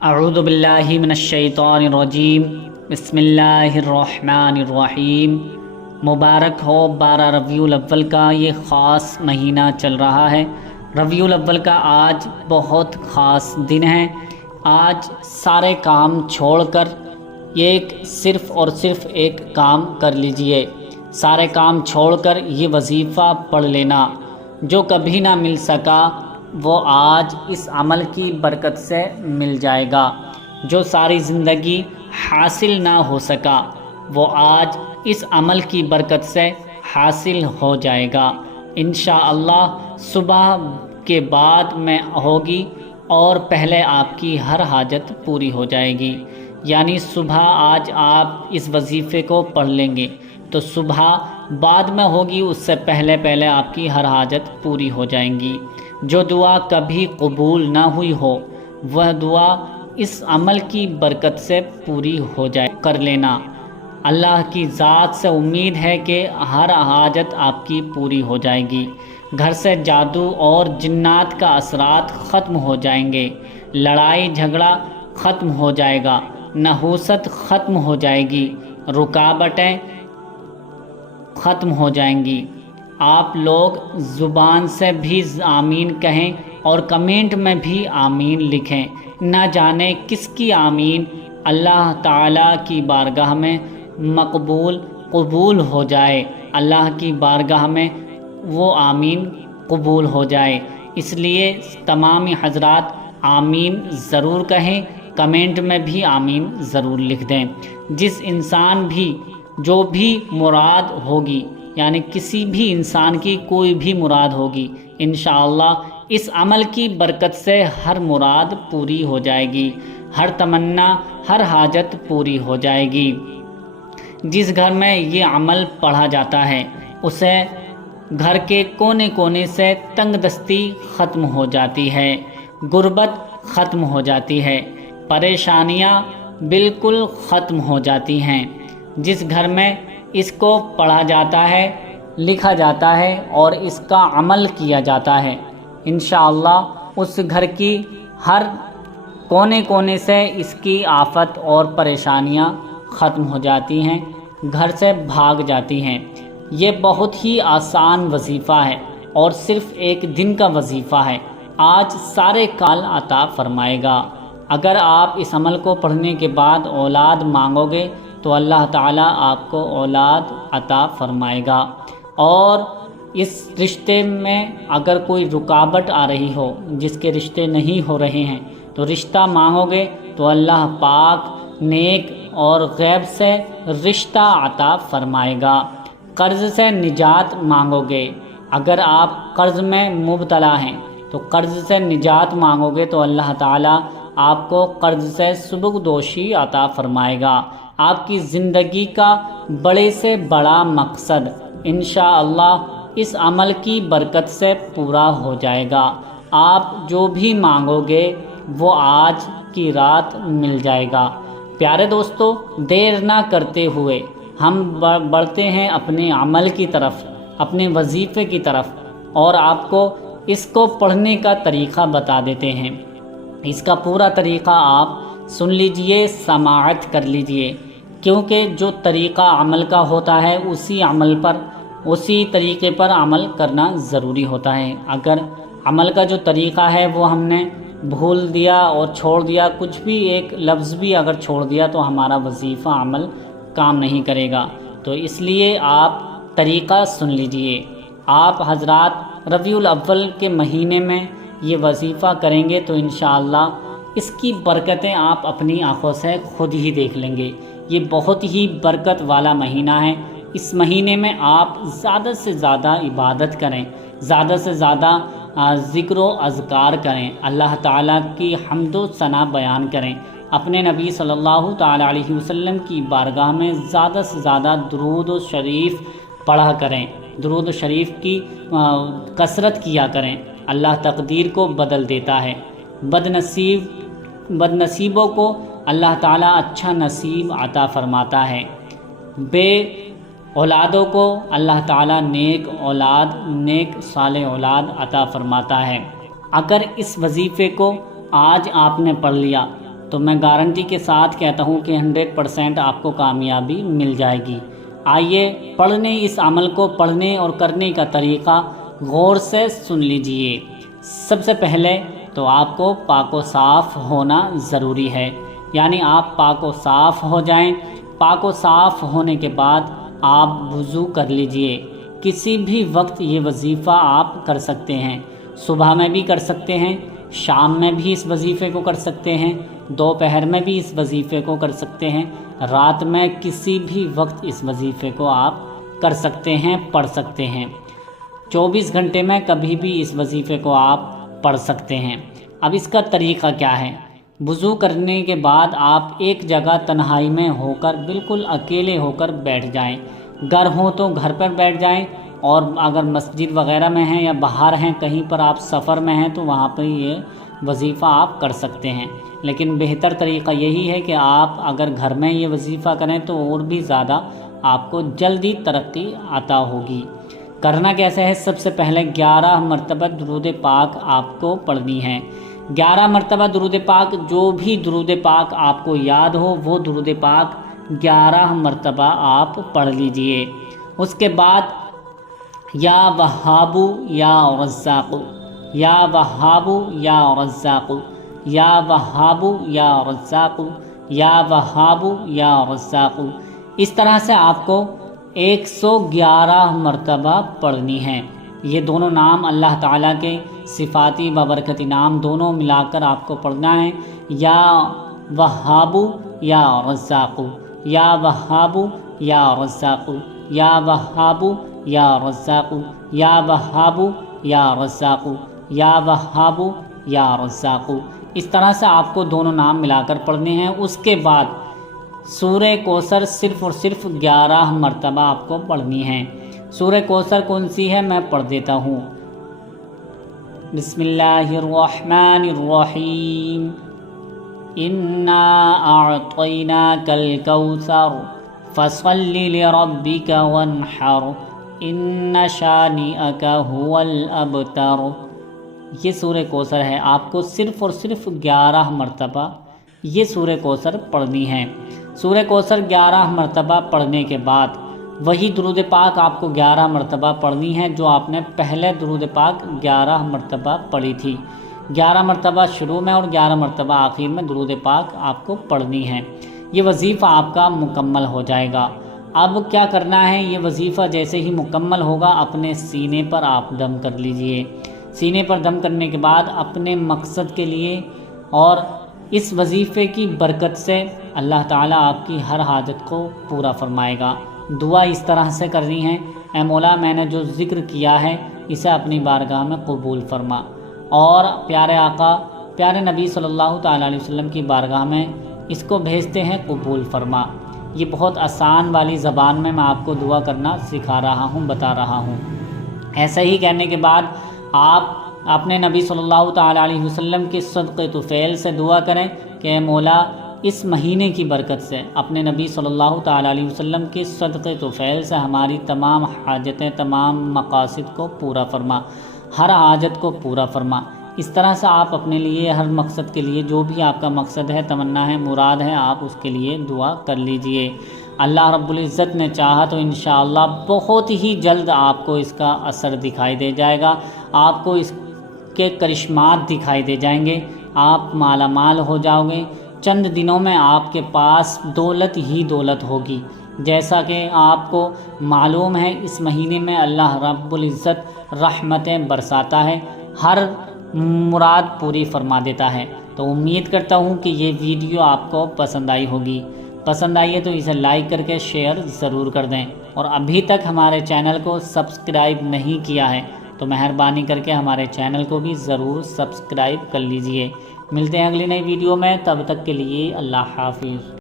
اعوذ باللہ من الشیطان الرجیم، بسم اللہ الرحمن الرحیم۔ مبارک ہو 12 ربیع الاول کا یہ خاص مہینہ چل رہا ہے۔ ربیع الاول کا آج بہت خاص دن ہے۔ آج سارے کام چھوڑ کر صرف اور صرف ایک کام کر لیجئے۔ سارے کام چھوڑ کر یہ وظیفہ پڑھ لینا۔ جو کبھی نہ مل سکا وہ آج اس عمل کی برکت سے مل جائے گا۔ جو ساری زندگی حاصل نہ ہو سکا وہ آج اس عمل کی برکت سے حاصل ہو جائے گا۔ انشاءاللہ صبح کے بعد میں ہوگی اور پہلے آپ کی ہر حاجت پوری ہو جائے گی۔ یعنی صبح آج آپ اس وظیفے کو پڑھ لیں گے تو صبح بعد میں ہوگی، اس سے پہلے آپ کی ہر حاجت پوری ہو جائیں گی۔ جو دعا کبھی قبول نہ ہوئی ہو وہ دعا اس عمل کی برکت سے پوری ہو جائے کر لینا۔ اللہ کی ذات سے امید ہے کہ ہر حاجت آپ کی پوری ہو جائے گی۔ گھر سے جادو اور جنات کا اثرات ختم ہو جائیں گے۔ لڑائی جھگڑا ختم ہو جائے گا۔ نحوست ختم ہو جائے گی۔ رکاوٹیں ختم ہو جائیں گی۔ آپ لوگ زبان سے بھی آمین کہیں اور کمنٹ میں بھی آمین لکھیں۔ نہ جانے کس کی آمین اللہ تعالیٰ کی بارگاہ میں قبول ہو جائے۔ اللہ کی بارگاہ میں وہ آمین قبول ہو جائے۔ اس لیے تمام حضرات آمین ضرور کہیں، کمنٹ میں بھی آمین ضرور لکھ دیں۔ جس انسان بھی جو بھی مراد ہوگی، یعنی کسی بھی انسان کی کوئی بھی مراد ہوگی، انشاءاللہ اس عمل کی برکت سے ہر مراد پوری ہو جائے گی، ہر تمنا، ہر حاجت پوری ہو جائے گی۔ جس گھر میں یہ عمل پڑھا جاتا ہے اسے گھر کے کونے کونے سے تنگ دستی ختم ہو جاتی ہے، غربت ختم ہو جاتی ہے، پریشانیاں بالکل ختم ہو جاتی ہیں۔ جس گھر میں اس کو پڑھا جاتا ہے، لکھا جاتا ہے اور اس کا عمل کیا جاتا ہے، انشاءاللہ اس گھر کی ہر کونے کونے سے اس کی آفت اور پریشانیاں ختم ہو جاتی ہیں، گھر سے بھاگ جاتی ہیں۔ یہ بہت ہی آسان وظیفہ ہے اور صرف ایک دن کا وظیفہ ہے۔ آج سارے کال عطا فرمائے گا۔ اگر آپ اس عمل کو پڑھنے کے بعد اولاد مانگو گے تو اللہ تعالیٰ آپ کو اولاد عطا فرمائے گا۔ اور اس رشتے میں اگر کوئی رکاوٹ آ رہی ہو، جس کے رشتے نہیں ہو رہے ہیں، تو رشتہ مانگو گے تو اللہ پاک نیک اور غیب سے رشتہ عطا فرمائے گا۔ قرض سے نجات مانگو گے، اگر آپ قرض میں مبتلا ہیں تو قرض سے نجات مانگو گے تو اللہ تعالیٰ آپ کو قرض سے سبکدوشی عطا فرمائے گا۔ آپ کی زندگی کا بڑے سے بڑا مقصد انشاءاللہ اس عمل کی برکت سے پورا ہو جائے گا۔ آپ جو بھی مانگو گے وہ آج کی رات مل جائے گا۔ پیارے دوستو، دیر نہ کرتے ہوئے ہم بڑھتے ہیں اپنے عمل کی طرف، اپنے وظیفے کی طرف، اور آپ کو اس کو پڑھنے کا طریقہ بتا دیتے ہیں۔ اس کا پورا طریقہ آپ سن لیجئے، سماعت کر لیجئے، کیونکہ جو طریقہ عمل کا ہوتا ہے اسی طریقے پر عمل کرنا ضروری ہوتا ہے۔ اگر عمل کا جو طریقہ ہے وہ ہم نے بھول دیا اور چھوڑ دیا، کچھ بھی ایک لفظ بھی اگر چھوڑ دیا تو ہمارا وظیفہ عمل کام نہیں کرے گا۔ تو اس لیے آپ طریقہ سن لیجئے۔ آپ حضرات ربیع الاول کے مہینے میں یہ وظیفہ کریں گے تو انشاءاللہ اس کی برکتیں آپ اپنی آنکھوں سے خود ہی دیکھ لیں گے۔ یہ بہت ہی برکت والا مہینہ ہے۔ اس مہینے میں آپ زیادہ سے زیادہ عبادت کریں، زیادہ سے زیادہ ذکر و اذکار کریں، اللہ تعالیٰ کی حمد و ثنا بیان کریں، اپنے نبی صلی اللہ تعالیٰ علیہ وسلم کی بارگاہ میں زیادہ سے زیادہ درود و شریف پڑھا کریں، درود و شریف کی کثرت کیا کریں۔ اللہ تقدیر کو بدل دیتا ہے۔ بد نصیبوں کو اللہ تعالیٰ اچھا نصیب عطا فرماتا ہے۔ بے اولادوں کو اللہ تعالیٰ نیک صالح اولاد عطا فرماتا ہے۔ اگر اس وظیفے کو آج آپ نے پڑھ لیا تو میں گارنٹی کے ساتھ کہتا ہوں کہ 100% آپ کو کامیابی مل جائے گی۔ آئیے پڑھنے اس عمل کو پڑھنے اور کرنے کا طریقہ غور سے سن لیجئے۔ سب سے پہلے تو آپ کو پاک و صاف ہونا ضروری ہے، یعنی آپ پاک و صاف ہو جائیں۔ پاک و صاف ہونے کے بعد آپ وضو کر لیجئے۔ کسی بھی وقت یہ وظیفہ آپ کر سکتے ہیں، صبح میں بھی کر سکتے ہیں، شام میں بھی اس وظیفے کو کر سکتے ہیں، دوپہر میں بھی اس وظیفے کو کر سکتے ہیں، رات میں کسی بھی وقت اس وظیفے کو آپ کر سکتے ہیں، پڑھ سکتے ہیں۔ 24 گھنٹے میں کبھی بھی اس وظیفے کو آپ پڑھ سکتے ہیں۔ اب اس کا طریقہ کیا ہے؟ وضو کرنے کے بعد آپ ایک جگہ تنہائی میں ہو کر بالکل اکیلے ہو کر بیٹھ جائیں۔ گھر ہو تو گھر پر بیٹھ جائیں، اور اگر مسجد وغیرہ میں ہیں یا باہر ہیں، کہیں پر آپ سفر میں ہیں تو وہاں پر یہ وظیفہ آپ کر سکتے ہیں۔ لیکن بہتر طریقہ یہی ہے کہ آپ اگر گھر میں یہ وظیفہ کریں تو اور بھی زیادہ آپ کو جلدی ترقی عطا ہوگی۔ کرنا کیسے ہے؟ سب سے پہلے 11 مرتبہ درود پاک آپ کو پڑھنی ہے۔ 11 مرتبہ درود پاک، جو بھی درود پاک آپ کو یاد ہو وہ درود پاک 11 مرتبہ آپ پڑھ لیجئے۔ اس کے بعد یا وہاب یا رزاق، یا وہاب یا رزاق، یا وہاب یا رزاق، یا وہاب یا رزاق، اس طرح سے آپ کو 111 مرتبہ پڑھنی ہے۔ یہ دونوں نام اللہ تعالیٰ کے صفاتی ببرکتی نام دونوں ملا کر آپ کو پڑھنا ہے، یا وہاب یا رزاق، یا وہاب یا رزاق، یا وہاب یا رزاق، یا وہاب یا رزاق، یا وہاب یا رزاق، اس طرح سے آپ کو دونوں نام ملا کر پڑھنے ہیں۔ اس کے بعد سورہ کوثر صرف اور صرف 11 مرتبہ آپ کو پڑھنی ہے۔ سورہ کوثر کون سی ہے میں پڑھ دیتا ہوں۔ بسم اللہ الرحمن الرحیم، انا اعطیناک الکوثر فصل لربک وانحر ان شانئک هو الابتر۔ یہ سورہ کوثر ہے، آپ کو صرف اور صرف 11 مرتبہ یہ سورہ کوثر پڑھنی ہے۔ سورہ کوثر 11 مرتبہ پڑھنے کے بعد وہی درود پاک آپ کو 11 مرتبہ پڑھنی ہے جو آپ نے پہلے درود پاک 11 مرتبہ پڑھی تھی۔ 11 مرتبہ شروع میں اور 11 مرتبہ آخر میں درود پاک آپ کو پڑھنی ہے۔ یہ وظیفہ آپ کا مکمل ہو جائے گا۔ اب کیا کرنا ہے؟ یہ وظیفہ جیسے ہی مکمل ہوگا اپنے سینے پر آپ دم کر لیجئے۔ سینے پر دم کرنے کے بعد اپنے مقصد کے لیے اور اس وظیفے کی برکت سے اللہ تعالیٰ آپ کی ہر حاجت کو پورا فرمائے گا۔ دعا اس طرح سے کرنی ہے، اے مولا میں نے جو ذکر کیا ہے اسے اپنی بارگاہ میں قبول فرما، اور پیارے آقا پیارے نبی صلی اللہ تعالیٰ علیہ وسلم کی بارگاہ میں اس کو بھیجتے ہیں، قبول فرما۔ یہ بہت آسان والی زبان میں آپ کو دعا کرنا سکھا رہا ہوں، بتا رہا ہوں۔ ایسا ہی کہنے کے بعد آپ اپنے نبی صلی اللہ تعالیٰ علیہ وسلم کے صدقے طفیل سے دعا کریں کہ اے مولا اس مہینے کی برکت سے اپنے نبی صلی اللہ تعالیٰ علیہ وسلم کے صدقے طفیل سے ہماری تمام حاجتیں، تمام مقاصد کو پورا فرما، ہر حاجت کو پورا فرما۔ اس طرح سے آپ اپنے لیے ہر مقصد کے لیے جو بھی آپ کا مقصد ہے، تمنا ہے، مراد ہے، آپ اس کے لیے دعا کر لیجئے۔ اللہ رب العزت نے چاہا تو انشاءاللہ بہت ہی جلد آپ کو اس کا اثر دکھائی دے جائے گا، آپ کو اس کے کرشمات دکھائی دے جائیں گے، آپ مالا مال ہو جاؤ گے۔ چند دنوں میں آپ کے پاس دولت ہی دولت ہوگی۔ جیسا کہ آپ کو معلوم ہے اس مہینے میں اللہ رب العزت رحمتیں برساتا ہے، ہر مراد پوری فرما دیتا ہے۔ تو امید کرتا ہوں کہ یہ ویڈیو آپ کو پسند آئی ہوگی۔ پسند آئی ہے تو اسے لائک کر کے شیئر ضرور کر دیں، اور ابھی تک ہمارے چینل کو سبسکرائب نہیں کیا ہے تو مہربانی کر کے ہمارے چینل کو بھی ضرور سبسکرائب کر لیجئے۔ ملتے ہیں اگلی نئی ویڈیو میں، تب تک کے لیے اللہ حافظ۔